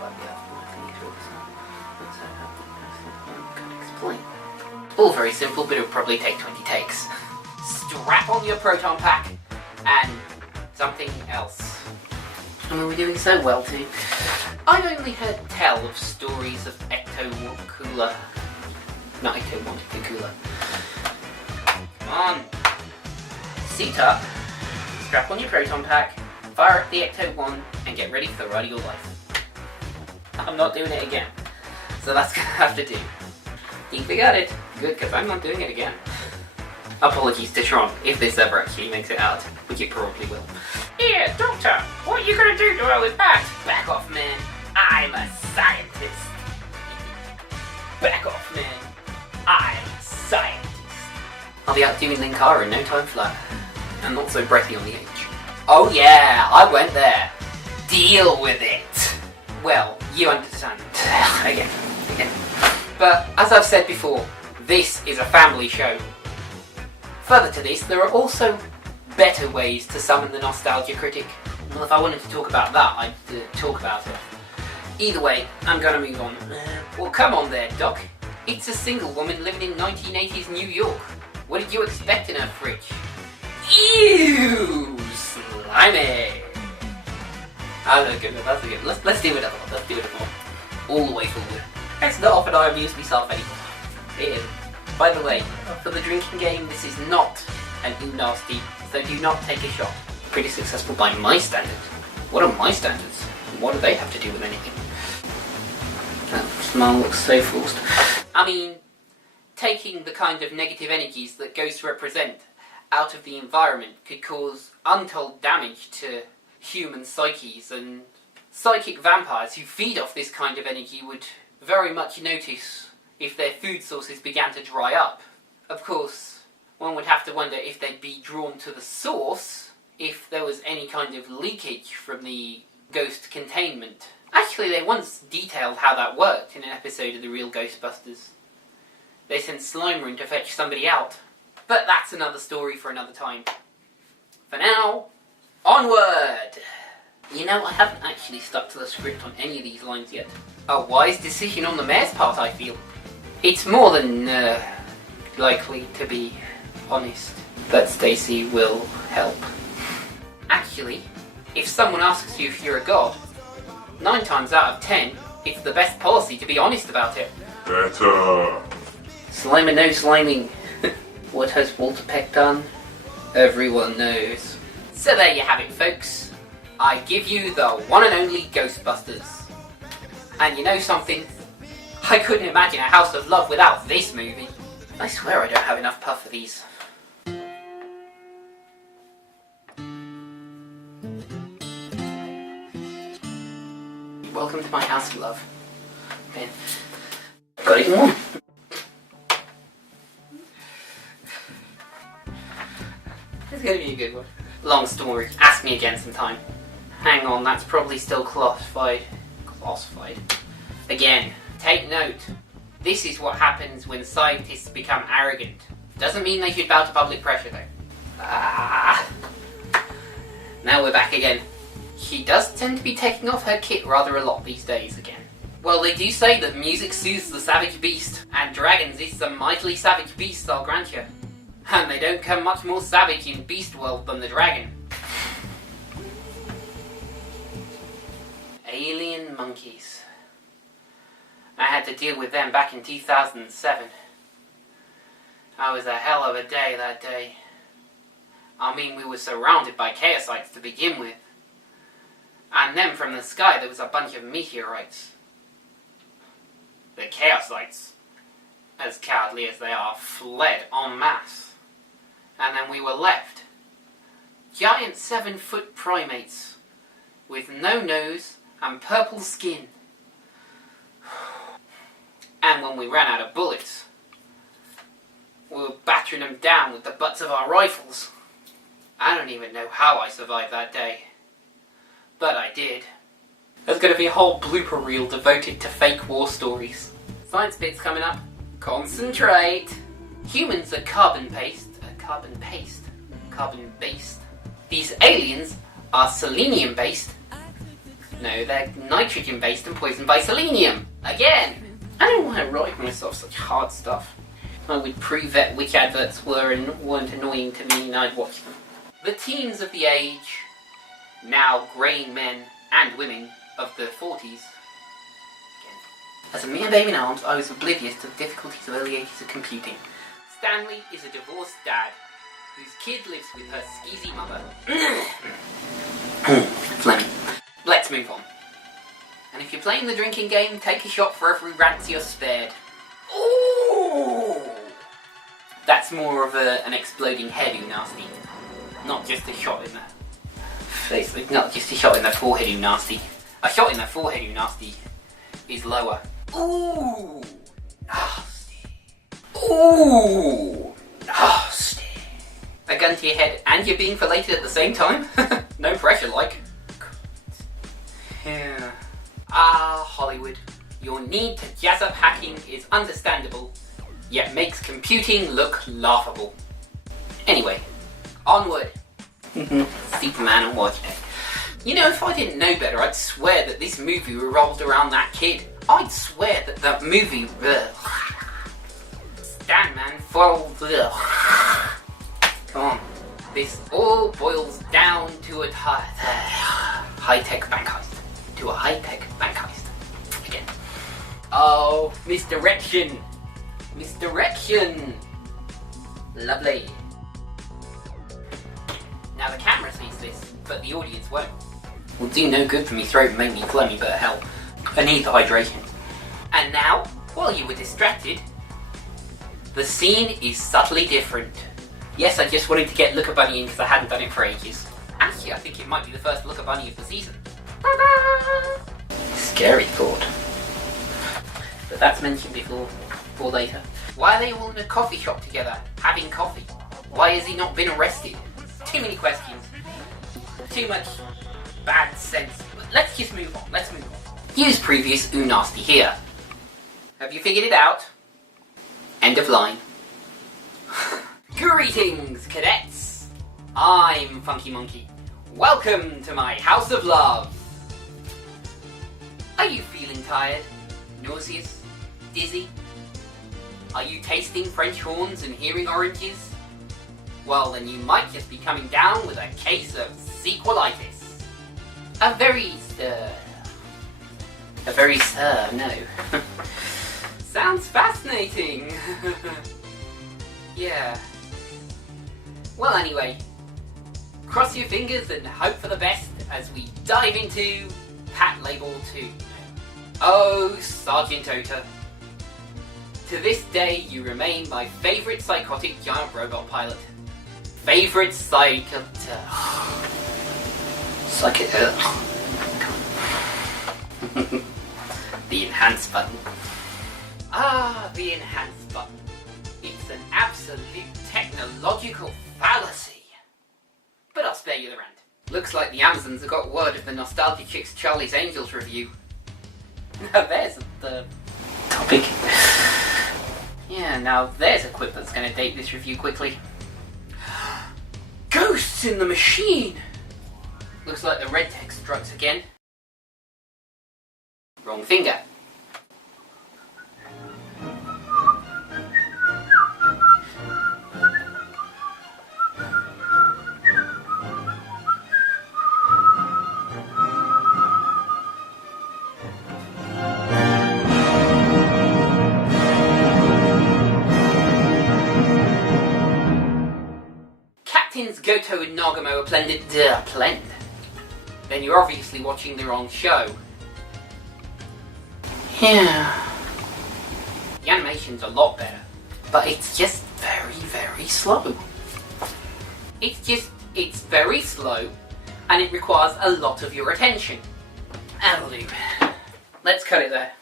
but yeah, I can explain. All very simple, but it'll probably take 20 takes. Strap on your proton pack and something else. I mean, we're doing so well too. I've only heard tell of stories of Ecto-Cooler. Not Ecto-1, Ecto-Cooler. Come on. Seat up, strap on your proton pack, fire up the Ecto-1, and get ready for the ride of your life. I'm not doing it again. So that's gonna have to do. Think we got it. Good, because I'm not doing it again. Apologies to Tron, if this ever actually makes it out, which it probably will. Here, Doctor, what are you gonna do to all this back? Back off, man. I'm a scientist. Back off, man. I'm a scientist. I'll be out doing Linkara in no time flat. And not so breathy on the H. Oh yeah, I went there. Deal with it. Well, you understand. Again. But, as I've said before, this is a family show. Further to this, there are also better ways to summon the nostalgia critic. Well, if I wanted to talk about that, I'd talk about it. Either way, I'm gonna move on. Well, come on there, Doc. It's a single woman living in 1980s New York. What did you expect in her fridge? Ew! Slimy! That's good. Let's do it another one. Let's do it more. All the way forward. It's not often I amuse myself anymore. It is. By the way, for the drinking game, this is not an nasty, so do not take a shot. Pretty successful by my standards. What are my standards? What do they have to do with anything? That smile looks so forced. I mean, taking the kind of negative energies that Ghosts represent out of the environment could cause untold damage to human psyches, and psychic vampires who feed off this kind of energy would very much notice if their food sources began to dry up. Of course, one would have to wonder if they'd be drawn to the source if there was any kind of leakage from the ghost containment. Actually, they once detailed how that worked in an episode of The Real Ghostbusters. They sent Slimer in to fetch somebody out. But that's another story for another time. For now, onward! You know, I haven't actually stuck to the script on any of these lines yet. A wise decision on the mayor's part, I feel. It's more than likely, to be honest, that Stacy will help. Actually, if someone asks you if you're a god, 9 times out of 10, it's the best policy to be honest about it. Better. Slimer no sliming. What has Walter Peck done? Everyone knows. So there you have it, folks. I give you the one and only Ghostbusters. And you know something? I couldn't imagine a House of Love without this movie. I swear I don't have enough puff for these. Welcome to my House of Love. Ben. Got even one. This is going to be a good one. Long story. Ask me again sometime. Hang on, that's probably still classified. Again, take note. This is what happens when scientists become arrogant. Doesn't mean they should bow to public pressure though. Now we're back again. She does tend to be taking off her kit rather a lot these days again. Well, they do say that music soothes the savage beast, and dragons is the mightily savage beast, I'll grant you. And they don't come much more savage in Beast World than the dragon. Alien monkeys. I had to deal with them back in 2007. That was a hell of a day that day. I mean, we were surrounded by chaosites to begin with. And then from the sky there was a bunch of meteorites. The chaosites, as cowardly as they are, fled en masse. And then we were left. Giant 7-foot primates with no nose and purple skin. And when we ran out of bullets, we were battering them down with the butts of our rifles. I don't even know how I survived that day. But I did. There's going to be a whole blooper reel devoted to fake war stories. Science bits coming up. Concentrate. Humans are carbon-based. These aliens are selenium-based. No, they're nitrogen based and poisoned by selenium. Again! I don't want to write myself such hard stuff. I would prove that witch adverts weren't annoying to me and I'd watch them. The teens of the age, now greying men and women of the 40s. Again. As a mere babe in arms, I was oblivious to the difficulties of early ages of computing. Stanley is a divorced dad, whose kid lives with her skeezy mother. Fleming. Let's move on. And if you're playing the drinking game, take a shot for every rant you're spared. Ooh! That's more of an exploding head who nasty. Not just a shot in the face, not just a shot in the forehead who nasty. A shot in the forehead who nasty is lower. Ooh! Nasty. Ooh! Nasty. A gun to your head and you're being filleted at the same time? No pressure, like. Yeah. Ah, Hollywood. Your need to jazz up hacking is understandable, yet makes computing look laughable. Anyway, onward. Superman and watch it. You know, if I didn't know better, I'd swear that this movie revolved around that kid. I'd swear that that movie... Stanman falls... Come on. This all boils down to a high-tech bank heist. To a high-tech bank heist. Again. Oh, misdirection. Misdirection. Lovely. Now the camera sees this, but the audience won't. Will do no good for me throat and make me clammy, but hell, I need the hydration. And now, while you were distracted, the scene is subtly different. Yes, I just wanted to get Looker Bunny in because I hadn't done it for ages. Actually, I think it might be the first Looker Bunny of the season. Scary thought. But that's mentioned before, or later. Why are they all in a coffee shop together, having coffee? Why has he not been arrested? Too many questions. Too much bad sense. But let's just move on. Use previous nasty here. Have you figured it out? End of line. Greetings, cadets. I'm Funky Monkey. Welcome to my house of love. Are you feeling tired? Nauseous? Dizzy? Are you tasting French horns and hearing oranges? Well, then you might just be coming down with a case of sequelitis. No. Sounds fascinating. Yeah. Well, anyway, cross your fingers and hope for the best as we dive into Patlabor 2. Oh, Sergeant Hütter. To this day, you remain my favourite psychotic giant robot pilot. Favourite The enhance button. Ah, the enhance button. It's an absolute technological fallacy. But I'll spare you the rant. Looks like the Amazons have got word of the Nostalgia Chicks Charlie's Angels review. Now there's the topic. Yeah, now there's a quip that's going to date this review quickly. Ghosts in the machine! Looks like the red text strikes again. Wrong finger. Captains Goto and Nagamo are blended. Then you're obviously watching the wrong show. Yeah. The animation's a lot better, but it's just very, very slow. It's very slow, and it requires a lot of your attention. That'll do. Let's cut it there.